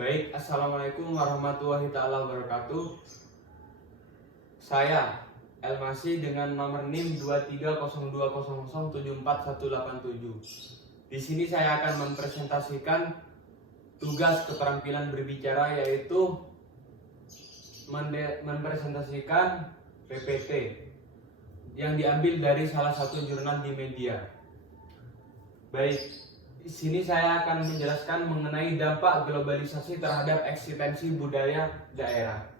Baik, Assalamualaikum warahmatullahi taala wabarakatuh. Saya Elmasi dengan nomor NIM 230200741187. Di sini saya akan mempresentasikan tugas keterampilan berbicara, yaitu mempresentasikan PPT yang diambil dari salah satu jurnal di media. Baik, di sini saya akan menjelaskan mengenai dampak globalisasi terhadap eksistensi budaya daerah.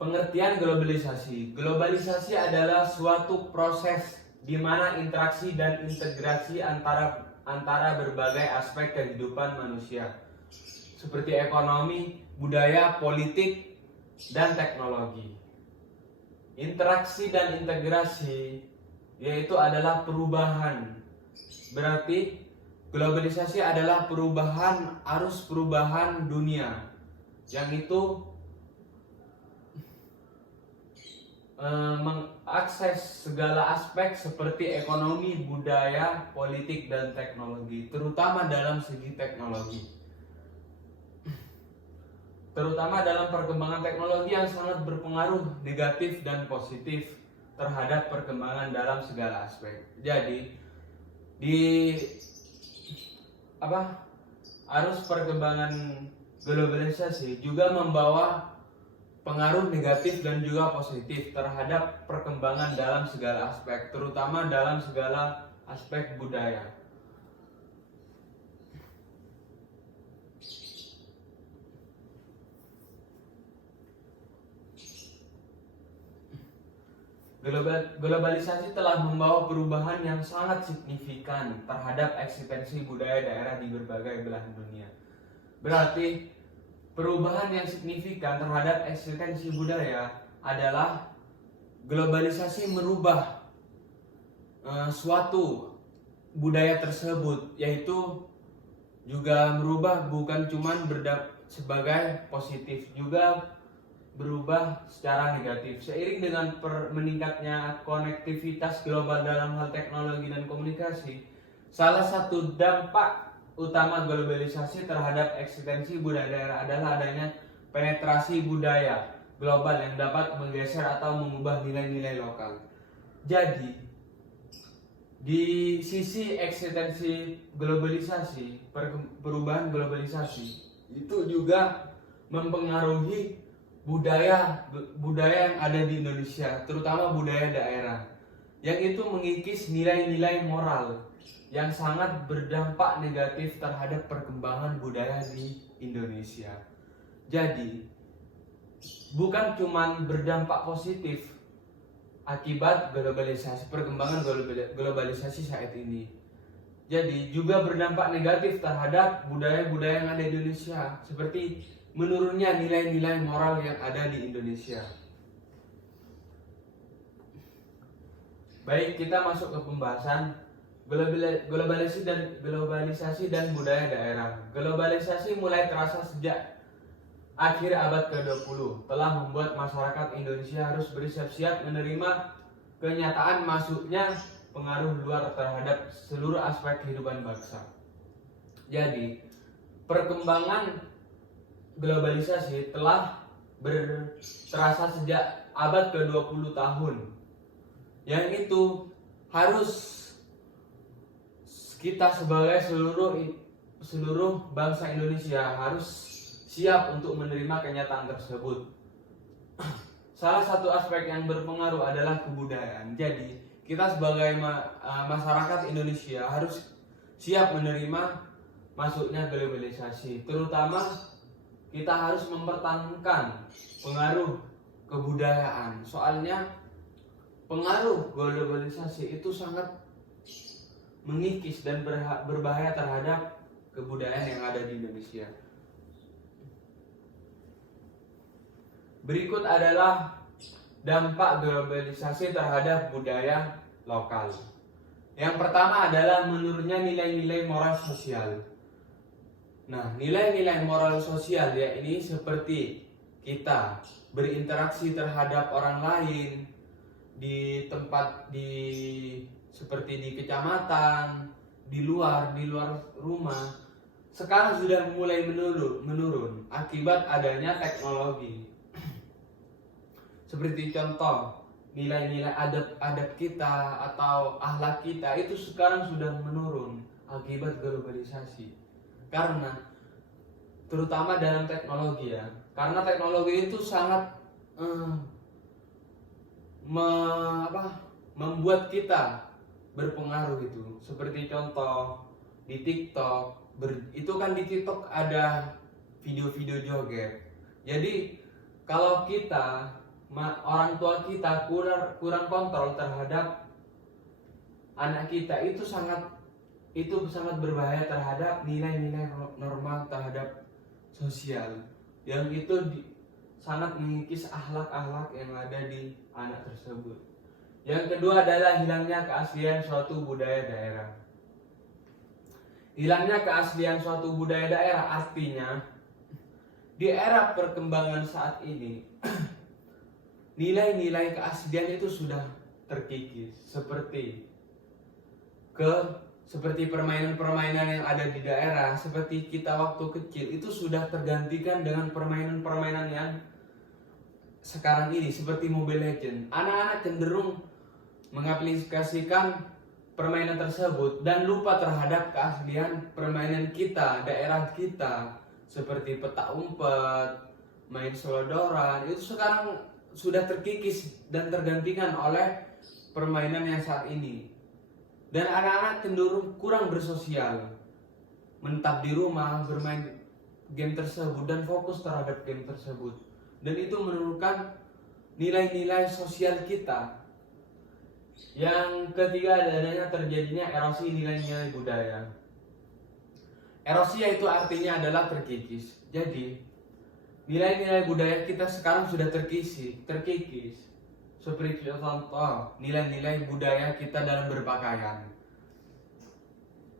Pengertian globalisasi. Globalisasi adalah suatu proses di mana interaksi dan integrasi antara berbagai aspek kehidupan manusia, seperti ekonomi, budaya, politik, dan teknologi. Interaksi dan integrasi yaitu adalah perubahan. Berarti globalisasi adalah arus perubahan dunia yang itu mengakses segala aspek seperti ekonomi, budaya, politik, dan teknologi, terutama dalam segi teknologi. Terutama dalam perkembangan teknologi yang sangat berpengaruh negatif dan positif terhadap perkembangan dalam segala aspek. Jadi arus perkembangan globalisasi juga membawa pengaruh negatif dan juga positif terhadap perkembangan dalam segala aspek, terutama dalam segala aspek budaya. Globalisasi telah membawa perubahan yang sangat signifikan terhadap eksistensi budaya daerah di berbagai belahan dunia. Berarti perubahan yang signifikan terhadap eksistensi budaya adalah globalisasi merubah suatu budaya tersebut, yaitu juga merubah bukan cuma sebagai positif, juga berubah secara negatif. Seiring dengan meningkatnya konektivitas global dalam hal teknologi dan komunikasi, salah satu dampak utama globalisasi terhadap eksistensi budaya daerah adalah adanya penetrasi budaya global yang dapat menggeser atau mengubah nilai-nilai lokal. Jadi, di sisi eksistensi globalisasi, perubahan globalisasi itu juga mempengaruhi budaya yang ada di Indonesia, terutama budaya daerah, yang itu mengikis nilai-nilai moral yang sangat berdampak negatif terhadap perkembangan budaya di Indonesia. Jadi bukan cuma berdampak positif akibat globalisasi, perkembangan globalisasi saat ini, jadi juga berdampak negatif terhadap budaya-budaya yang ada di Indonesia, seperti menurunnya nilai-nilai moral yang ada di Indonesia. Baik, kita masuk ke pembahasan globalisasi dan budaya daerah. Globalisasi mulai terasa sejak akhir abad ke-20, telah membuat masyarakat Indonesia harus bersiap-siap menerima kenyataan masuknya pengaruh luar terhadap seluruh aspek kehidupan bangsa. Jadi, perkembangan globalisasi telah terasa sejak abad ke-20 tahun, yang itu harus kita sebagai seluruh bangsa Indonesia harus siap untuk menerima kenyataan tersebut. Salah satu aspek yang berpengaruh adalah kebudayaan. Jadi kita sebagai masyarakat Indonesia harus siap menerima masuknya globalisasi, terutama kita harus mempertahankan pengaruh kebudayaan. Soalnya pengaruh globalisasi itu sangat mengikis dan berbahaya terhadap kebudayaan yang ada di Indonesia. Berikut adalah dampak globalisasi terhadap budaya lokal. Yang pertama adalah menurunnya nilai-nilai moral sosial. Nah, nilai-nilai moral sosial ya ini seperti kita berinteraksi terhadap orang lain di tempat, di seperti di kecamatan, di luar rumah, sekarang sudah mulai menurun akibat adanya teknologi. Seperti contoh, nilai-nilai adab kita atau akhlak kita itu sekarang sudah menurun akibat globalisasi. Karena terutama dalam teknologi ya, karena teknologi itu sangat membuat kita berpengaruh itu. Seperti contoh di TikTok, itu kan di TikTok ada video-video joget. Jadi kalau kita orang tua kita kurang kontrol terhadap anak kita, itu sangat berbahaya terhadap nilai-nilai normal terhadap sosial yang itu sangat mengikis akhlak-akhlak yang ada di anak tersebut. Yang kedua adalah hilangnya keaslian suatu budaya daerah. Hilangnya keaslian suatu budaya daerah artinya di era perkembangan saat ini nilai-nilai keaslian itu sudah terkikis, seperti permainan-permainan yang ada di daerah, seperti kita waktu kecil itu sudah tergantikan dengan permainan-permainan yang sekarang ini seperti Mobile Legends. Anak-anak cenderung mengaplikasikan permainan tersebut dan lupa terhadap keaslian permainan kita, daerah kita, seperti petak umpet, main solodoran. Itu sekarang sudah terkikis dan tergantikan oleh permainan yang saat ini. Dan anak-anak cenderung kurang bersosial, menetap di rumah, bermain game tersebut dan fokus terhadap game tersebut. Dan itu menurunkan nilai-nilai sosial kita. Yang ketiga adanya terjadinya erosi nilai-nilai budaya. Erosi itu artinya adalah terkikis. Jadi nilai-nilai budaya kita sekarang sudah terkikis. Seperti contoh nilai-nilai budaya kita dalam berpakaian.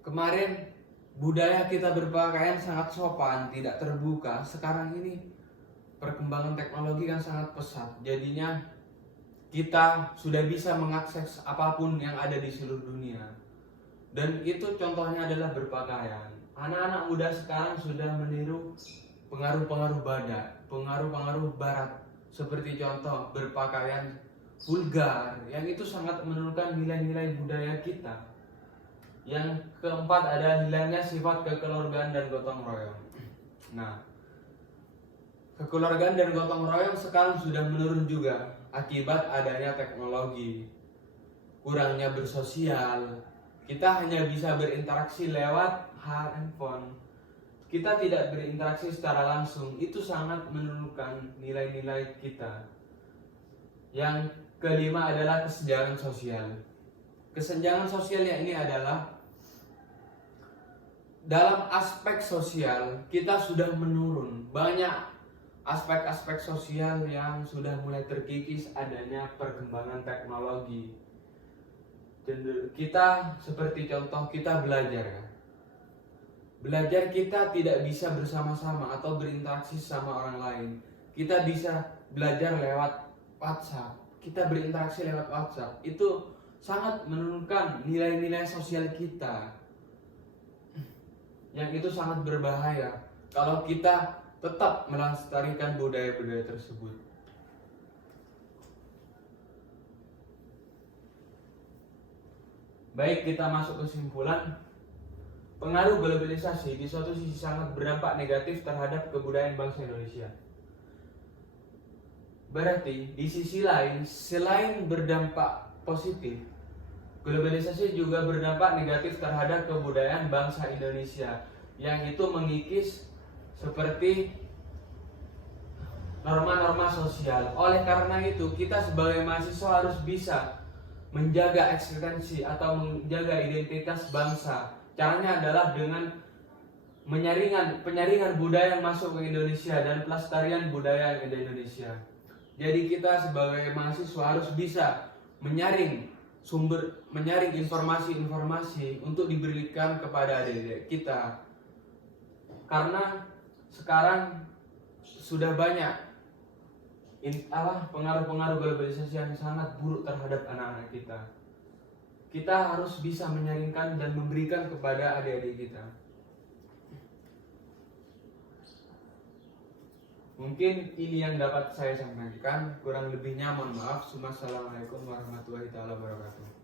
Kemarin budaya kita berpakaian sangat sopan, tidak terbuka. Sekarang ini perkembangan teknologi kan sangat pesat. Jadinya kita sudah bisa mengakses apapun yang ada di seluruh dunia. Dan itu contohnya adalah berpakaian. Anak-anak muda sekarang sudah meniru pengaruh-pengaruh barat. Seperti contoh berpakaian vulgar, yang itu sangat menurunkan nilai-nilai budaya kita. Yang keempat adalah hilangnya sifat kekeluargaan dan gotong royong. Nah, kekeluargaan dan gotong royong sekarang sudah menurun juga akibat adanya teknologi, kurangnya bersosial. Kita hanya bisa berinteraksi lewat handphone. Kita tidak berinteraksi secara langsung. Itu sangat menurunkan nilai-nilai kita. Yang kelima adalah kesenjangan sosial. Kesenjangan sosialnya ini adalah dalam aspek sosial kita sudah menurun. Banyak aspek-aspek sosial yang sudah mulai terkikis adanya perkembangan teknologi. Kita seperti contoh kita belajar. Belajar kita tidak bisa bersama-sama atau berinteraksi sama orang lain. Kita bisa belajar lewat WhatsApp. Kita berinteraksi lewat WhatsApp. Itu sangat menurunkan nilai-nilai sosial kita. Yang itu sangat berbahaya kalau kita tetap melestarikan budaya-budaya tersebut. Baik, kita masuk kesimpulan. Pengaruh globalisasi di suatu sisi sangat berdampak negatif terhadap kebudayaan bangsa Indonesia. Berarti di sisi lain, selain berdampak positif, globalisasi juga berdampak negatif terhadap kebudayaan bangsa Indonesia, yang itu mengikis seperti norma-norma sosial. Oleh karena itu, kita sebagai mahasiswa harus bisa menjaga eksistensi atau menjaga identitas bangsa. Caranya adalah dengan penyaringan budaya yang masuk ke Indonesia dan pelestarian budaya yang ada di Indonesia. Jadi kita sebagai mahasiswa harus bisa menyaring informasi-informasi untuk diberikan kepada adik-adik kita. Karena sekarang sudah banyak pengaruh-pengaruh globalisasi yang sangat buruk terhadap anak-anak kita. kita harus bisa menyaringkan dan memberikan kepada adik-adik kita. Mungkin ini yang dapat saya sampaikan, kurang lebihnya mohon maaf. Assalamualaikum warahmatullahi wabarakatuh.